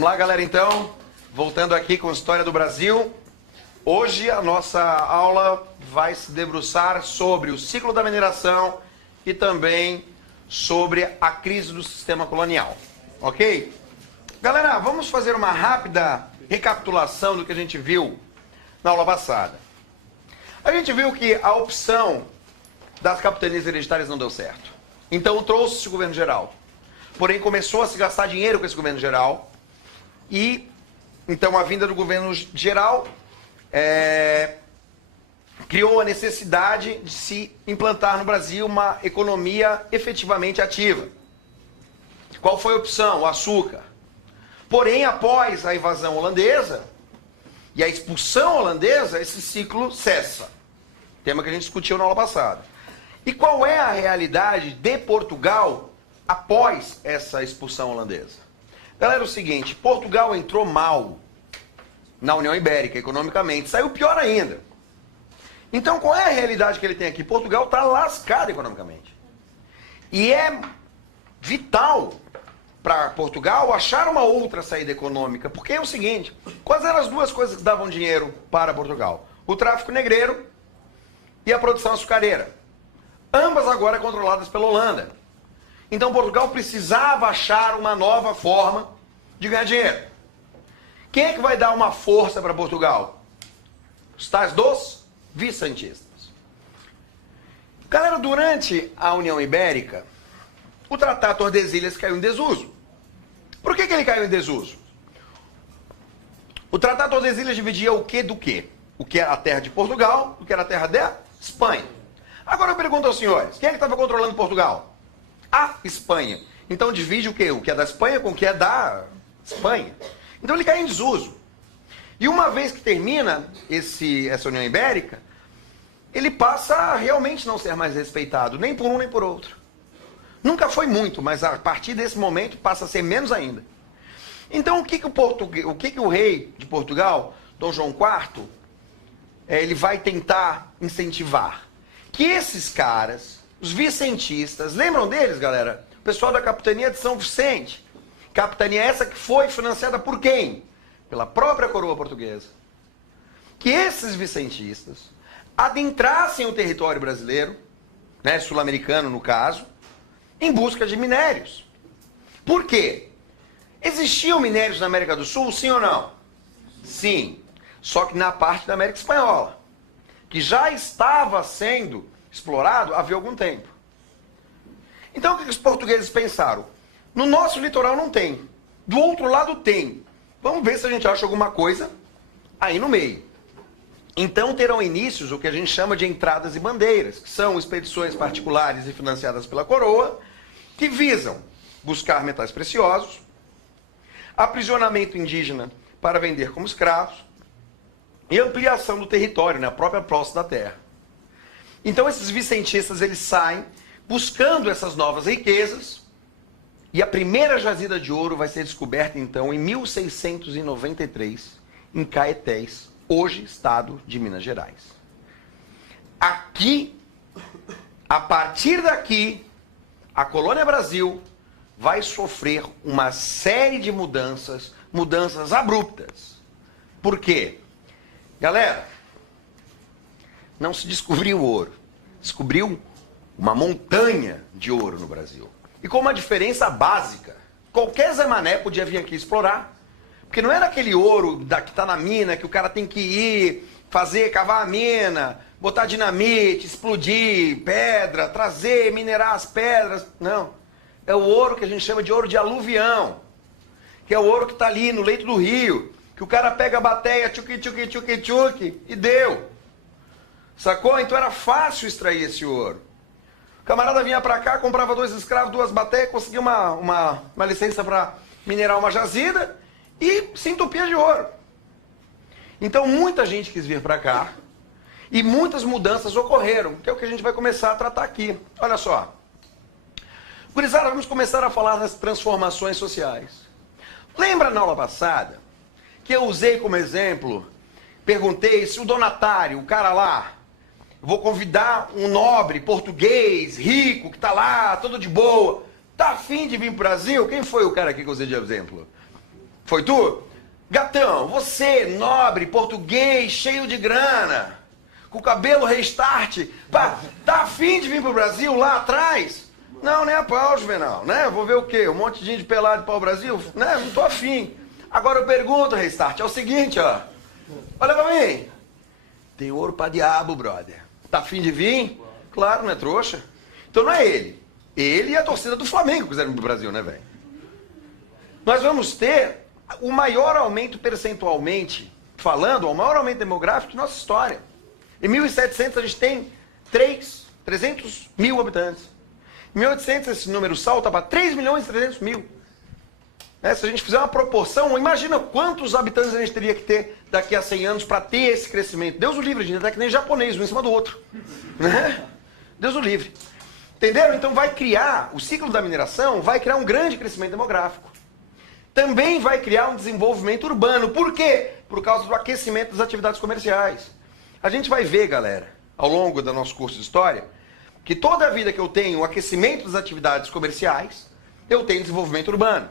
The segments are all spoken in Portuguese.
Vamos lá, galera, então. Voltando aqui com a História do Brasil. Hoje a nossa aula vai se debruçar sobre o ciclo da mineração e também sobre a crise do sistema colonial. Ok? Galera, vamos fazer uma rápida recapitulação do que a gente viu na aula passada. A gente viu que a opção das capitanias hereditárias não deu certo. Então trouxe-se o governo geral. Porém, começou a se gastar dinheiro com esse governo geral. E, então, a vinda do governo geral criou a necessidade de se implantar no Brasil uma economia efetivamente ativa. Qual foi a opção? O açúcar. Porém, após a invasão holandesa e a expulsão holandesa, esse ciclo cessa. Tema que a gente discutiu na aula passada. E qual é a realidade de Portugal após essa expulsão holandesa? Galera, é o seguinte, Portugal entrou mal na União Ibérica, economicamente, saiu pior ainda. Então, qual é a realidade que ele tem aqui? Portugal está lascado economicamente. E é vital para Portugal achar uma outra saída econômica, porque é o seguinte, quais eram as duas coisas que davam dinheiro para Portugal? O tráfico negreiro e a produção açucareira. Ambas agora controladas pela Holanda. Então Portugal precisava achar uma nova forma de ganhar dinheiro. Quem é que vai dar uma força para Portugal? Os tais dos vicentistas. Galera, durante a União Ibérica, o Tratado de Tordesilhas caiu em desuso. Por que ele caiu em desuso? O Tratado de Tordesilhas dividia o que do que? O que era a terra de Portugal, o que era a terra da Espanha. Agora eu pergunto aos senhores, quem é que estava controlando Portugal? A Espanha. Então divide o quê? O que é da Espanha com o que é da Espanha. Então ele cai em desuso. E uma vez que termina essa União Ibérica, ele passa a realmente não ser mais respeitado, nem por um nem por outro. Nunca foi muito, mas a partir desse momento passa a ser menos ainda. Então o que o rei de Portugal, Dom João IV, ele vai tentar incentivar? Que esses caras, os vicentistas, lembram deles, galera? O pessoal da capitania de São Vicente. Capitania essa que foi financiada por quem? Pela própria coroa portuguesa. Que esses vicentistas adentrassem o território brasileiro, né, sul-americano no caso, em busca de minérios. Por quê? Existiam minérios na América do Sul, sim ou não? Sim. Só que na parte da América Espanhola, que já estava sendo explorado havia algum tempo. Então o que os portugueses pensaram? No nosso litoral não tem, do outro lado tem. Vamos ver se a gente acha alguma coisa aí no meio. Então terão inícios o que a gente chama de entradas e bandeiras, que são expedições particulares e financiadas pela coroa, que visam buscar metais preciosos, aprisionamento indígena para vender como escravos, e ampliação do território, né, a própria posse da terra. Então esses vicentistas, eles saem buscando essas novas riquezas, e a primeira jazida de ouro vai ser descoberta então em 1693, em Caetés, hoje estado de Minas Gerais. Aqui, a partir daqui, a colônia Brasil vai sofrer uma série de mudanças abruptas. Por quê? Galera, não se descobriu ouro, descobriu uma montanha de ouro no Brasil. E com uma diferença básica. Qualquer Zé Mané podia vir aqui explorar. Porque não era aquele ouro que está na mina, que o cara tem que ir, cavar a mina, botar dinamite, explodir pedra, trazer, minerar as pedras. Não. É o ouro que a gente chama de ouro de aluvião. Que é o ouro que está ali no leito do rio. Que o cara pega a bateia, tchuki, e deu. Sacou? Então era fácil extrair esse ouro. O camarada vinha pra cá, comprava 2 escravos, 2 bateias, conseguia uma licença para minerar uma jazida e se entupia de ouro. Então muita gente quis vir pra cá e muitas mudanças ocorreram, que é o que a gente vai começar a tratar aqui. Olha só. Gurizada, vamos começar a falar das transformações sociais. Lembra na aula passada que eu usei como exemplo, perguntei se o donatário, o cara lá, vou convidar um nobre português, rico, que está lá, todo de boa, tá afim de vir para o Brasil? Quem foi o cara aqui que eu usei de exemplo? Foi tu? Gatão, você, nobre, português, cheio de grana, com cabelo restart, pá, tá afim de vir pro Brasil lá atrás? Não, nem a pau, Juvenal, né? Vou ver o quê? Um monte de gente pelado para o Brasil? Né? Não tô afim. Agora eu pergunto, Restart, é o seguinte, ó. Olha pra mim. Tem ouro pra diabo, brother. Tá afim de vir? Claro, não é trouxa. Então não é ele. Ele e a torcida do Flamengo quiseram vir pro Brasil, né, velho? Nós vamos ter o maior aumento percentualmente, falando, o maior aumento demográfico de nossa história. Em 1700 a gente tem 300 mil habitantes. Em 1800 esse número salta para 3 milhões e 300 mil. Se a gente fizer uma proporção, imagina quantos habitantes a gente teria que ter daqui a 100 anos para ter esse crescimento. Deus o livre, a gente é que nem japonês, um em cima do outro. Né? Deus o livre. Entenderam? Então vai criar, o ciclo da mineração vai criar um grande crescimento demográfico. Também vai criar um desenvolvimento urbano. Por quê? Por causa do aquecimento das atividades comerciais. A gente vai ver, galera, ao longo do nosso curso de História, que toda a vida que eu tenho o aquecimento das atividades comerciais, eu tenho desenvolvimento urbano.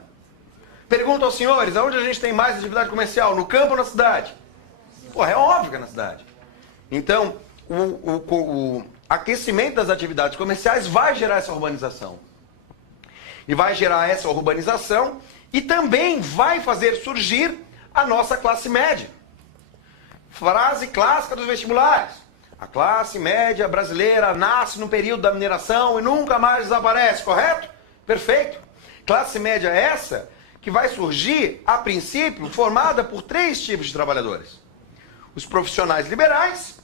Pergunto aos senhores, aonde a gente tem mais atividade comercial? No campo ou na cidade? Porra, é óbvio que é na cidade. Então, o aquecimento das atividades comerciais vai gerar essa urbanização. E vai gerar essa urbanização e também vai fazer surgir a nossa classe média. Frase clássica dos vestibulares. A classe média brasileira nasce no período da mineração e nunca mais desaparece, correto? Perfeito. Classe média essa que vai surgir, a princípio, formada por 3 tipos de trabalhadores. Os profissionais liberais,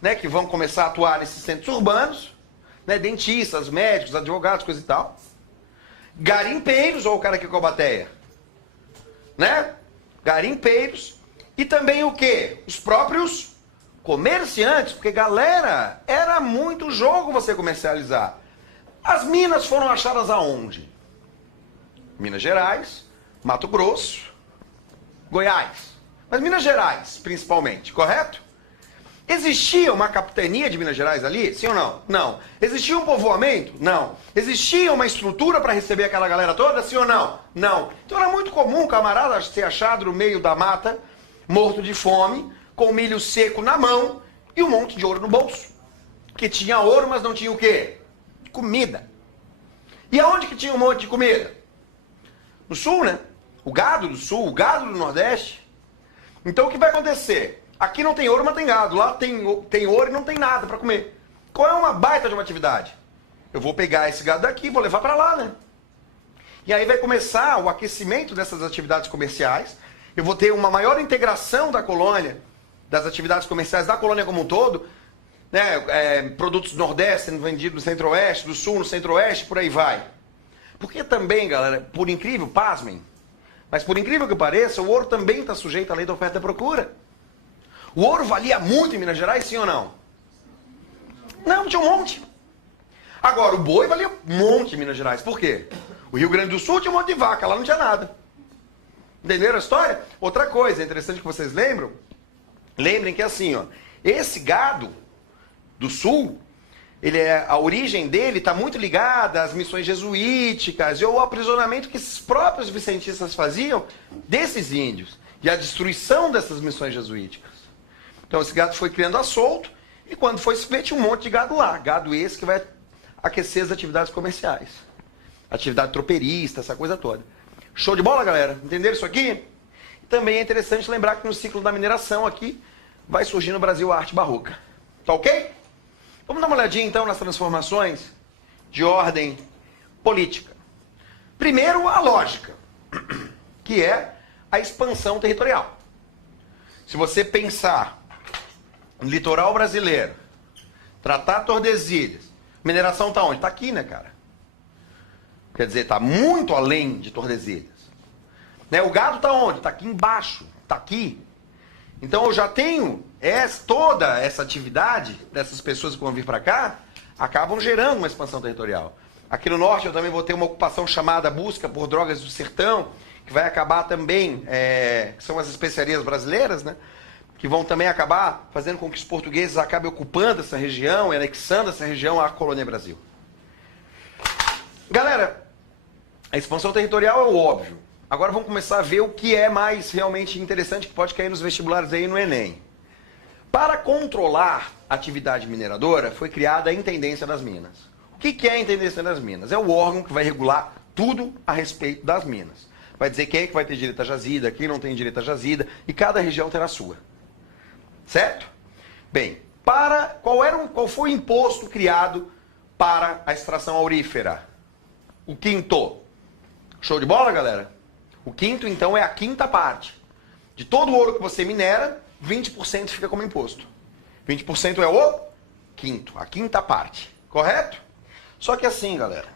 né, que vão começar a atuar nesses centros urbanos, né, dentistas, médicos, advogados, coisa e tal. Garimpeiros, ou o cara que com a bateia, né? Garimpeiros. E também o quê? Os próprios comerciantes, porque, galera, era muito jogo você comercializar. As minas foram achadas aonde? Minas Gerais, Mato Grosso, Goiás. Mas Minas Gerais, principalmente, correto? Existia uma capitania de Minas Gerais ali? Sim ou não? Não. Existia um povoamento? Não. Existia uma estrutura para receber aquela galera toda? Sim ou não? Não. Então era muito comum o camarada ser achado no meio da mata, morto de fome, com milho seco na mão e um monte de ouro no bolso. Que tinha ouro, mas não tinha o quê? Comida. E aonde que tinha um monte de comida? No sul, né? O gado do sul, o gado do nordeste. Então o que vai acontecer? Aqui não tem ouro, mas tem gado. Lá tem ouro e não tem nada para comer. Qual é uma baita de uma atividade? Eu vou pegar esse gado daqui e vou levar para lá, né? E aí vai começar o aquecimento dessas atividades comerciais. Eu vou ter uma maior integração da colônia, das atividades comerciais da colônia como um todo, né? Produtos do Nordeste sendo vendidos no Centro-Oeste, do Sul no Centro-Oeste, por aí vai. Porque também, galera, por incrível, pasmem, mas por incrível que pareça, o ouro também está sujeito à lei da oferta e procura. O ouro valia muito em Minas Gerais, sim ou não? Não, tinha um monte. Agora, o boi valia um monte em Minas Gerais. Por quê? O Rio Grande do Sul tinha um monte de vaca, lá não tinha nada. Entenderam a história? Outra coisa interessante que vocês lembram, lembrem que assim, ó, esse gado do Sul, a origem dele está muito ligada às missões jesuíticas e ao aprisionamento que esses próprios vicentistas faziam desses índios e a destruição dessas missões jesuíticas. Então esse gado foi criando a solto e quando foi se ver tinha um monte de gado lá. Gado esse que vai aquecer as atividades comerciais. Atividade tropeirista, essa coisa toda. Show de bola, galera? Entenderam isso aqui? Também é interessante lembrar que no ciclo da mineração aqui vai surgir no Brasil a arte barroca. Tá ok? Vamos dar uma olhadinha então nas transformações de ordem política. Primeiro, a lógica, que é a expansão territorial. Se você pensar no litoral brasileiro, Tratado de Tordesilhas, mineração está onde? Está aqui, né, cara? Quer dizer, está muito além de Tordesilhas. Né? O gado está onde? Está aqui embaixo, está aqui. Então eu já tenho toda essa atividade dessas pessoas que vão vir para cá, acabam gerando uma expansão territorial. Aqui no norte eu também vou ter uma ocupação chamada busca por drogas do sertão, que vai acabar também, que são as especiarias brasileiras, né? Que vão também acabar fazendo com que os portugueses acabem ocupando essa região e anexando essa região à colônia Brasil. Galera, a expansão territorial é o óbvio. agora vamos começar a ver o que é mais realmente interessante que pode cair nos vestibulares aí no Enem. Para controlar a atividade mineradora, foi criada a Intendência das Minas. O que é a Intendência das Minas? É o órgão que vai regular tudo a respeito das minas. Vai dizer quem é que vai ter direito à jazida, quem não tem direito à jazida, e cada região terá a sua. Certo? Bem, qual foi o imposto criado para a extração aurífera? O quinto. Show de bola, galera? O quinto, então, é a quinta parte. De todo o ouro que você minera, 20% fica como imposto. 20% é o quinto, a quinta parte. Correto? Só que assim, galera.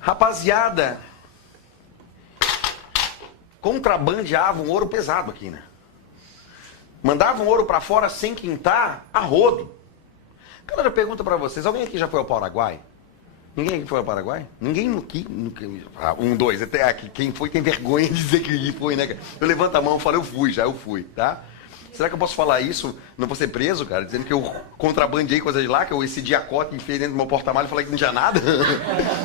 Rapaziada, contrabandeavam ouro pesado aqui, né? Mandavam ouro pra fora sem quintar, a rodo. Galera, pergunta pra vocês, alguém aqui já foi ao Paraguai? Ninguém aqui foi ao Paraguai? Ninguém aqui? Um, dois, até aqui. Quem foi tem vergonha de dizer que foi, né? Eu levanto a mão e falo, eu fui, tá? Será que eu posso falar isso? Não vou ser preso, cara? Dizendo que eu contrabandeei coisa de lá, que eu excedi a cota e enfiei dentro do meu porta-malas e falei que não tinha nada?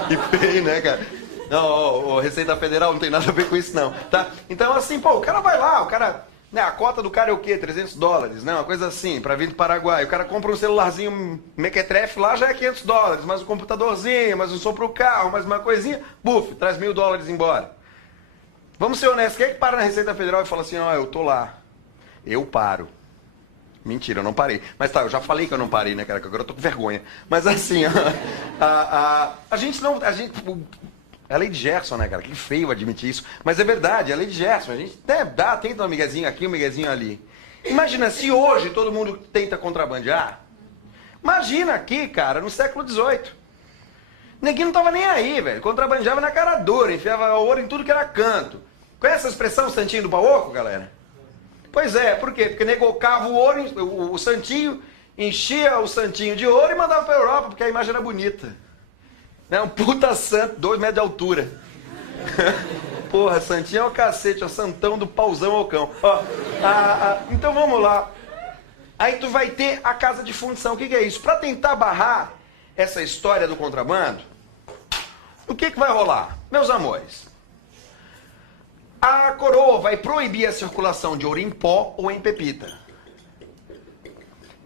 Enfiei, né, cara? Não, Receita Federal não tem nada a ver com isso, não. Tá? Então, assim, pô, o cara vai lá, o cara... Né, a cota do cara é o quê? $300, né? Uma coisa assim, para vir do Paraguai. O cara compra um celularzinho mequetrefe lá, já é $500. Mais um computadorzinho, mais um som pro carro, mais uma coisinha. Buf, traz $1.000 embora. Vamos ser honestos. Quem é que para na Receita Federal e fala assim, ó, eu tô lá. Eu paro. Mentira, eu não parei. Mas tá, eu já falei que eu não parei, né, cara? Que agora eu tô com vergonha. Mas assim, a gente não... É a lei de Gerson, né, cara? Que feio admitir isso. Mas é verdade, é a lei de Gerson. A gente tenta um miguezinho aqui, um miguezinho ali. Imagina se hoje todo mundo tenta contrabandear. Imagina aqui, cara, no século XVIII. Neguinho não tava nem aí, velho. Contrabandeava na cara dura, enfiava ouro em tudo que era canto. Conhece essa expressão santinho do pau oco, galera? Pois é, por quê? Porque negocava o ouro, o santinho, enchia o santinho de ouro e mandava pra Europa, porque a imagem era bonita. É um puta santo, 2 metros de altura. Porra, santinho é o cacete, é o santão do pauzão ao cão. Ó, então vamos lá. Aí tu vai ter a casa de fundição. O que é isso? Para tentar barrar essa história do contrabando, o que vai rolar? Meus amores, a coroa vai proibir a circulação de ouro em pó ou em pepita.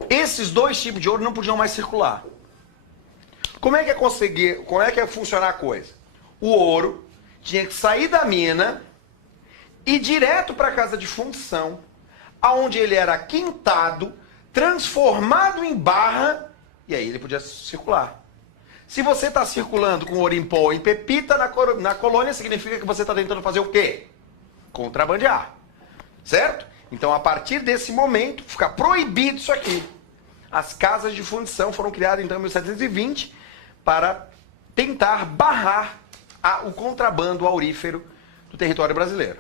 Esses dois tipos de ouro não podiam mais circular. Como é que ia funcionar a coisa? O ouro tinha que sair da mina e ir direto para a casa de fundição, aonde ele era quintado, transformado em barra, e aí ele podia circular. Se você está circulando com ouro em pó ou em pepita na colônia, significa que você está tentando fazer o quê? Contrabandear. Certo? Então, a partir desse momento, fica proibido isso aqui. As casas de fundição foram criadas, então, em 1720, para tentar barrar o contrabando aurífero do território brasileiro.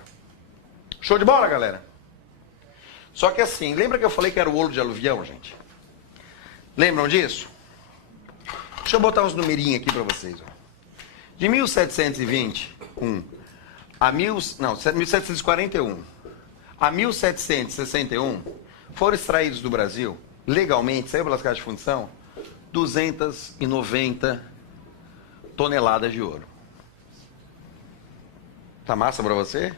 Show de bola, galera? Só que assim, lembra que eu falei que era o ouro de aluvião, gente? Lembram disso? Deixa eu botar uns numerinhos aqui para vocês. Ó. De 1721 a 1741 a 1761, foram extraídos do Brasil, legalmente, saiu pelas casas de fundição, 290 toneladas de ouro. Tá massa pra você?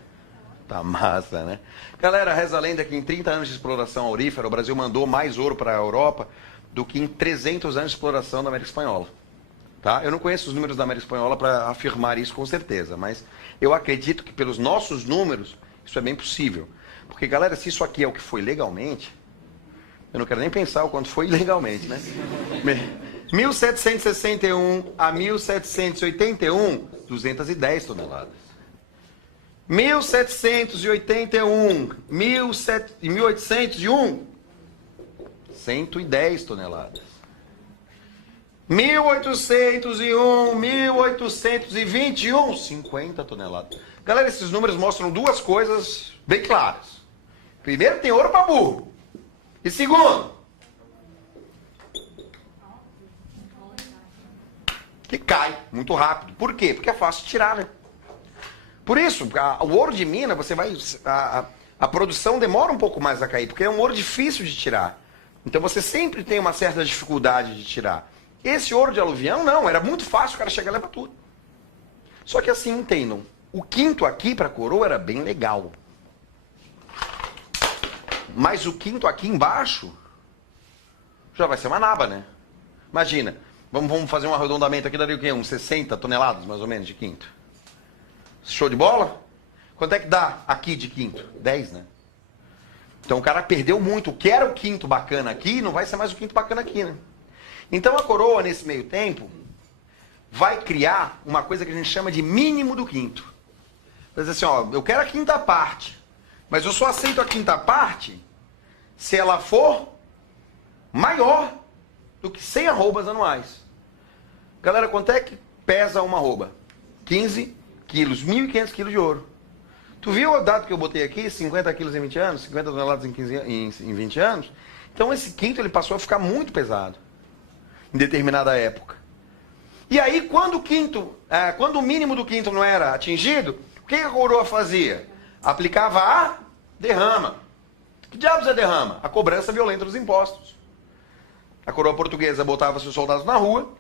Tá massa, né? Galera, reza a lenda que em 30 anos de exploração aurífera, o Brasil mandou mais ouro para a Europa do que em 300 anos de exploração da América Espanhola. Tá? Eu não conheço os números da América Espanhola para afirmar isso com certeza, mas eu acredito que pelos nossos números, isso é bem possível. Porque, galera, se isso aqui é o que foi legalmente, eu não quero nem pensar o quanto foi ilegalmente, né? 1761 a 1781, 210 toneladas. 1781, 1801, 110 toneladas. 1801, 1821, 50 toneladas. Galera, esses números mostram duas coisas bem claras. Primeiro, tem ouro para burro. E segundo, que cai muito rápido. Por quê? Porque é fácil de tirar, né? Por isso, o ouro de mina, você vai... A produção demora um pouco mais a cair, porque é um ouro difícil de tirar. Então você sempre tem uma certa dificuldade de tirar. Esse ouro de aluvião, não. Era muito fácil o cara chegar e levar tudo. Só que assim, entendam, o quinto aqui para a coroa era bem legal. Mas o quinto aqui embaixo já vai ser uma naba, né? Imagina, vamos fazer um arredondamento aqui, daria o quê? Uns 60 toneladas, mais ou menos, de quinto. Show de bola? Quanto é que dá aqui de quinto? 10, né? Então o cara perdeu muito. O que era o quinto bacana aqui, não vai ser mais o quinto bacana aqui, né? Então a coroa, nesse meio tempo, vai criar uma coisa que a gente chama de mínimo do quinto. Vai dizer assim, ó, eu quero a quinta parte, mas eu só aceito a quinta parte se ela for maior do que 100 arrobas anuais. Galera, quanto é que pesa uma arroba? 15 quilos, 1.500 quilos de ouro. Tu viu o dado que eu botei aqui? 50 quilos em 20 anos, 50 toneladas em 20 anos? Então esse quinto ele passou a ficar muito pesado em determinada época. E aí quando o mínimo do quinto não era atingido, o que a coroa fazia? Aplicava a derrama. Que diabos é derrama? A cobrança violenta dos impostos. A coroa portuguesa botava seus soldados na rua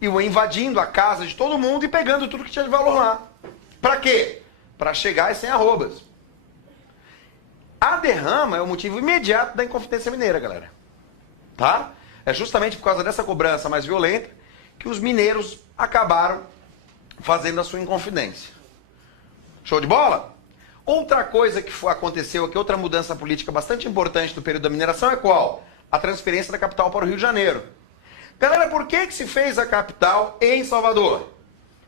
e iam invadindo a casa de todo mundo e pegando tudo que tinha de valor lá. Para quê? Para chegar às 100 arrobas. A derrama é o motivo imediato da Inconfidência Mineira, galera. Tá? É justamente por causa dessa cobrança mais violenta que os mineiros acabaram fazendo a sua inconfidência. Show de bola? Outra coisa que aconteceu aqui, outra mudança política bastante importante do período da mineração é qual? A transferência da capital para o Rio de Janeiro. Galera, por que se fez a capital em Salvador?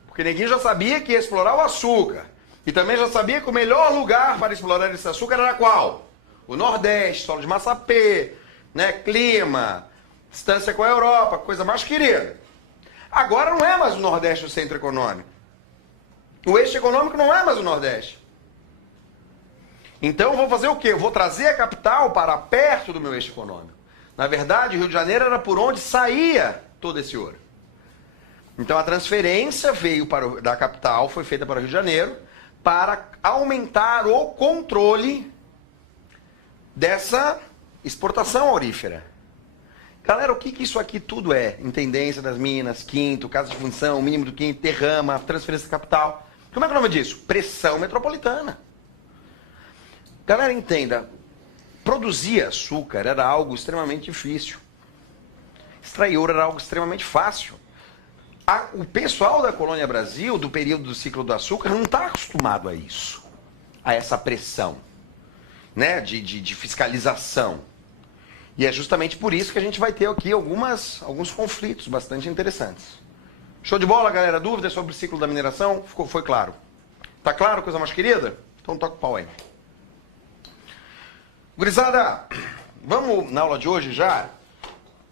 Porque ninguém já sabia que ia explorar o açúcar. E também já sabia que o melhor lugar para explorar esse açúcar era qual? O Nordeste, solo de massapê, né, clima, distância com a Europa, coisa mais querida. Agora não é mais o Nordeste o centro econômico. O eixo econômico não é mais o Nordeste. Então eu vou fazer o quê? Eu vou trazer a capital para perto do meu eixo econômico. Na verdade, o Rio de Janeiro era por onde saía todo esse ouro. Então a transferência veio da capital, foi feita para o Rio de Janeiro, para aumentar o controle dessa exportação aurífera. Galera, o que isso aqui tudo é? Intendência das Minas, quinto, casa de função, mínimo do quinto, derrama, transferência da capital. Como é que é o nome disso? Pressão metropolitana. Galera, entenda, produzir açúcar era algo extremamente difícil. Extrair ouro era algo extremamente fácil. O pessoal da Colônia Brasil, do período do ciclo do açúcar, não está acostumado a isso, a essa pressão, né, de fiscalização. E é justamente por isso que a gente vai ter aqui alguns conflitos bastante interessantes. Show de bola, galera? Dúvidas sobre o ciclo da mineração? Foi claro? Tá claro, coisa mais querida? Então toca o pau aí. Gurizada, vamos na aula de hoje já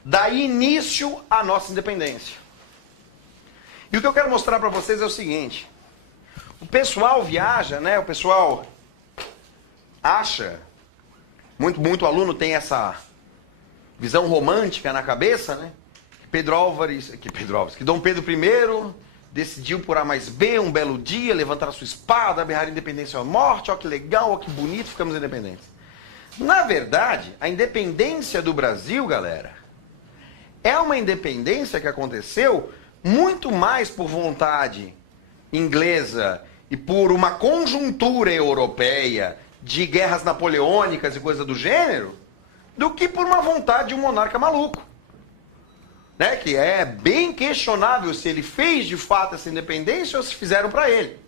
dar início à nossa independência. E o que eu quero mostrar para vocês é o seguinte. O pessoal viaja, né? O pessoal acha, muito aluno tem essa visão romântica na cabeça, né? Que Dom Pedro I decidiu por A mais B, um belo dia, levantar a sua espada, berrar a independência à morte, ó que legal, ó que bonito, ficamos independentes. Na verdade, a independência do Brasil, galera, é uma independência que aconteceu muito mais por vontade inglesa e por uma conjuntura europeia de guerras napoleônicas e coisa do gênero, do que por uma vontade de um monarca maluco. Né? Que é bem questionável se ele fez de fato essa independência ou se fizeram para ele.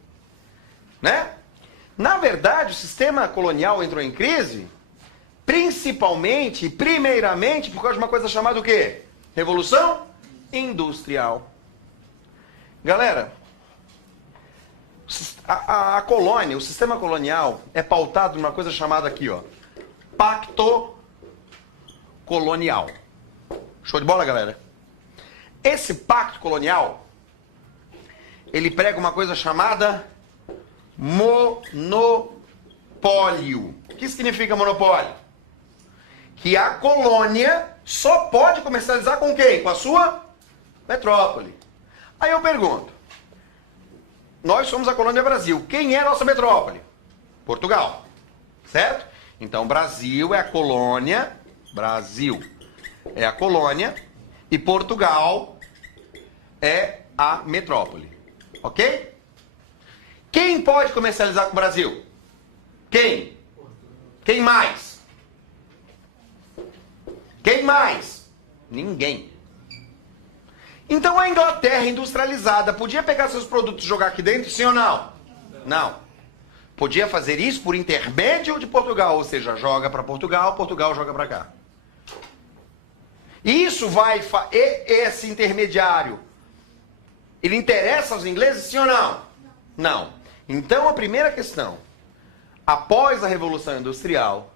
Né? Na verdade, o sistema colonial entrou em crise principalmente e primeiramente por causa de uma coisa chamada o quê? Revolução Industrial. Galera, a colônia, o sistema colonial é pautado numa coisa chamada aqui, ó, pacto colonial. Show de bola, galera? Esse pacto colonial, ele prega uma coisa chamada monopólio. O que significa monopólio? Que a colônia só pode comercializar com quem? Com a sua metrópole. Aí eu pergunto, nós somos a Colônia Brasil, quem é a nossa metrópole? Portugal, certo? Então Brasil é a colônia, Brasil é a colônia e Portugal é a metrópole, ok? Quem pode comercializar com o Brasil? Quem? Quem mais? Quem mais? Ninguém. Então a Inglaterra industrializada podia pegar seus produtos e jogar aqui dentro, sim ou não? Não. Podia fazer isso por intermédio de Portugal, ou seja, joga para Portugal, Portugal joga para cá. Isso vai... Esse intermediário, ele interessa aos ingleses, sim ou não? Não. Então a primeira questão, após a Revolução Industrial,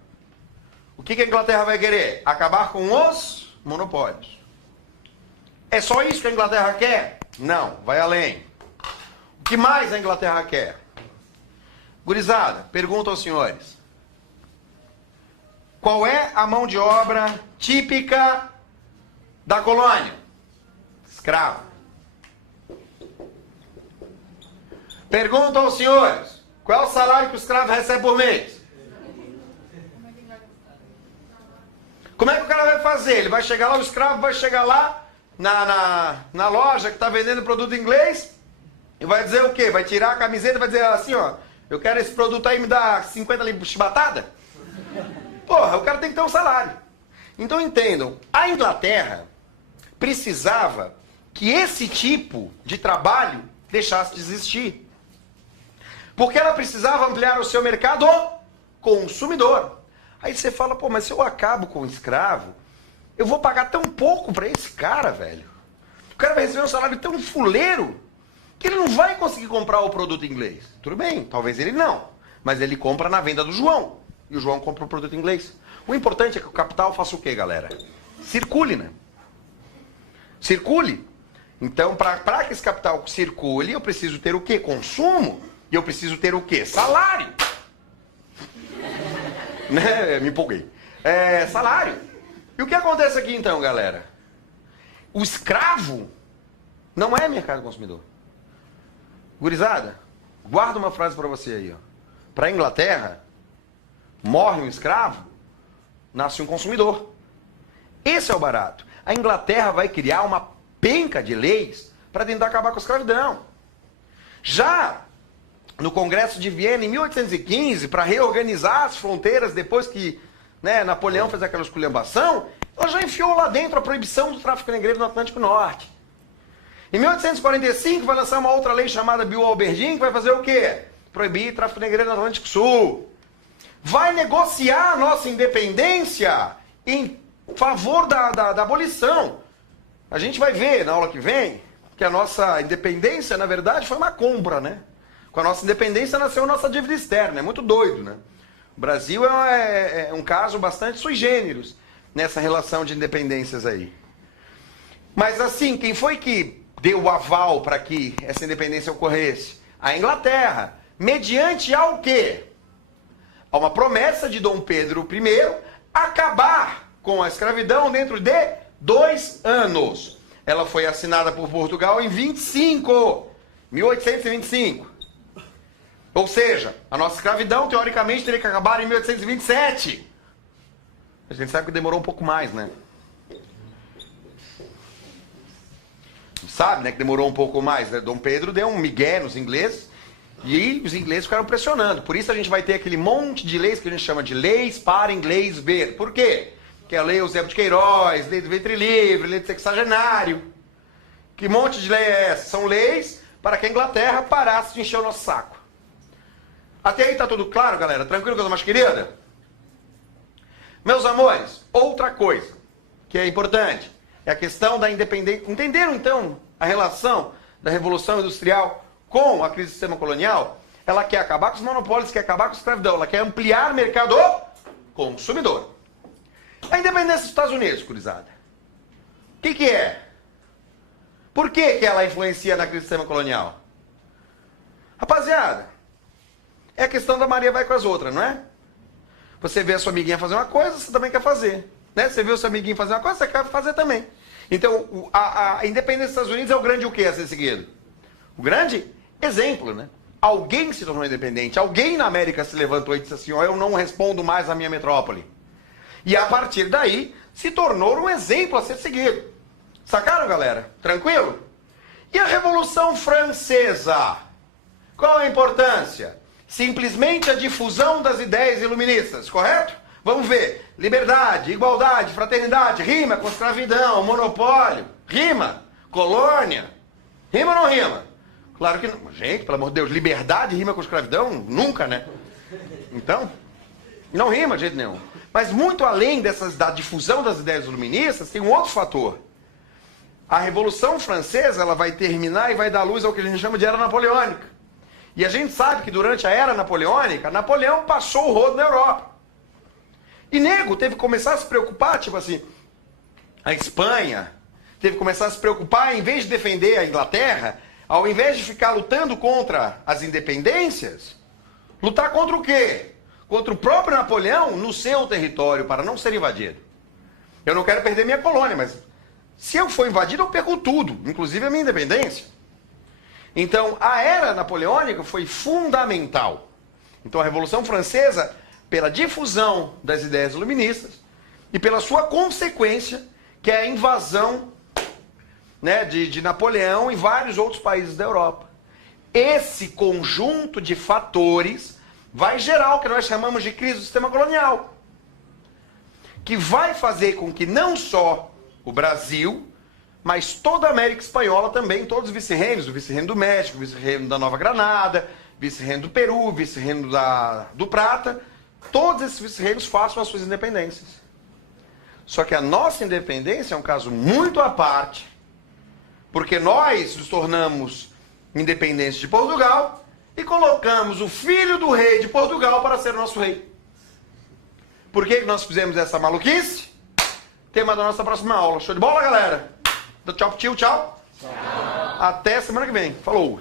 o que a Inglaterra vai querer? Acabar com os monopólios. É só isso que a Inglaterra quer? Não, vai além. O que mais a Inglaterra quer? Gurizada, pergunto aos senhores. Qual é a mão de obra típica da colônia? Escravo. Pergunto aos senhores. Qual é o salário que o escravo recebe por mês? Como é que o cara vai fazer? Ele vai chegar lá, o escravo vai chegar lá na loja que está vendendo produto inglês e vai dizer o quê? Vai tirar a camiseta e vai dizer assim, ó, eu quero esse produto aí, me dá 50 libras de chibatada? Porra, o cara tem que ter um salário. Então entendam, a Inglaterra precisava que esse tipo de trabalho deixasse de existir. Porque ela precisava ampliar o seu mercado consumidor. Aí você fala, pô, mas se eu acabo com o escravo, eu vou pagar tão pouco para esse cara, velho. O cara vai receber um salário tão fuleiro que ele não vai conseguir comprar o produto inglês. Tudo bem, talvez ele não. Mas ele compra na venda do João. E o João compra o produto inglês. O importante é que o capital faça o quê, galera? Circule, né? Circule. Então, para que esse capital circule, eu preciso ter o quê? Consumo. E eu preciso ter o quê? Salário. Né? Me empolguei. Salário. E o que acontece aqui então, galera? O escravo não é mercado consumidor. Gurizada, guarda uma frase para você aí, ó. Para a Inglaterra, morre um escravo, nasce um consumidor. Esse é o barato. A Inglaterra vai criar uma penca de leis para tentar acabar com a escravidão. Já no Congresso de Viena, em 1815, para reorganizar as fronteiras depois que Napoleão fez aquela esculhambação, ela já enfiou lá dentro a proibição do tráfico negreiro no Atlântico Norte. Em 1845 vai lançar uma outra lei chamada Bill Aberdeen, que vai fazer o quê? Proibir tráfico negreiro no Atlântico Sul. Vai negociar a nossa independência em favor da abolição. A gente vai ver na aula que vem que a nossa independência, na verdade, foi uma compra, né? Com a nossa independência nasceu a nossa dívida externa. É muito doido, né? O Brasil é um caso bastante sui generis nessa relação de independências aí. Mas assim, quem foi que deu o aval para que essa independência ocorresse? A Inglaterra. Mediante ao quê? A uma promessa de Dom Pedro I acabar com a escravidão dentro de 2 anos. Ela foi assinada por Portugal em 1825. Ou seja, a nossa escravidão, teoricamente, teria que acabar em 1827. A gente sabe que demorou um pouco mais, né? Sabe, né, que demorou um pouco mais, né? Dom Pedro deu um migué nos ingleses e os ingleses ficaram pressionando. Por isso a gente vai ter aquele monte de leis que a gente chama de leis para inglês ver. Por quê? Que é a lei Eusébio de Queiroz, lei do ventre livre, lei do sexagenário. Que monte de lei é essa? São leis para que a Inglaterra parasse de encher o nosso saco. Até aí tá tudo claro, galera? Tranquilo, coisa mais querida? Meus amores, outra coisa que é importante é a questão da independência. Entenderam, então, a relação da Revolução Industrial com a crise do sistema colonial? Ela quer acabar com os monopólios, quer acabar com a escravidão, ela quer ampliar o mercado consumidor. A independência dos Estados Unidos, gurizada. O que é? Por que ela influencia na crise do sistema colonial? Rapaziada, é a questão da Maria vai com as outras, não é? Você vê a sua amiguinha fazer uma coisa, você também quer fazer. Né? Você vê o seu amiguinho fazer uma coisa, você quer fazer também. Então, a independência dos Estados Unidos é o grande o quê a ser seguido? O grande exemplo, né? Alguém se tornou independente, alguém na América se levantou e disse assim, ó, eu não respondo mais à minha metrópole. E a partir daí, se tornou um exemplo a ser seguido. Sacaram, galera? Tranquilo? E a Revolução Francesa? Qual é a importância? Simplesmente a difusão das ideias iluministas, correto? Vamos ver. Liberdade, igualdade, fraternidade, rima com escravidão, monopólio, rima, colônia. Rima ou não rima? Claro que não. Gente, pelo amor de Deus, liberdade rima com escravidão? Nunca, né? Então, não rima de jeito nenhum. Mas muito além da difusão das ideias iluministas, tem um outro fator. A Revolução Francesa ela vai terminar e vai dar luz ao que a gente chama de Era Napoleônica. E a gente sabe que durante a Era Napoleônica, Napoleão passou o rodo na Europa. E nego teve que começar a se preocupar, tipo assim, a Espanha teve que começar a se preocupar, em vez de defender a Inglaterra, ao invés de ficar lutando contra as independências, lutar contra o quê? Contra o próprio Napoleão no seu território, para não ser invadido. Eu não quero perder minha colônia, mas se eu for invadido, eu perco tudo, inclusive a minha independência. Então, a Era Napoleônica foi fundamental. Então, a Revolução Francesa, pela difusão das ideias iluministas e pela sua consequência, que é a invasão, né, de Napoleão em vários outros países da Europa. Esse conjunto de fatores vai gerar o que nós chamamos de crise do sistema colonial, que vai fazer com que não só o Brasil, mas toda a América Espanhola também, todos os vice-reinos, o vice-reino do México, o vice-reino da Nova Granada, vice-reino do Peru, vice-reino do Prata, todos esses vice-reinos façam as suas independências. Só que a nossa independência é um caso muito à parte, porque nós nos tornamos independentes de Portugal e colocamos o filho do rei de Portugal para ser o nosso rei. Por que nós fizemos essa maluquice? Tema da nossa próxima aula. Show de bola, galera? Tchau, tchau. Até semana que vem. Falou.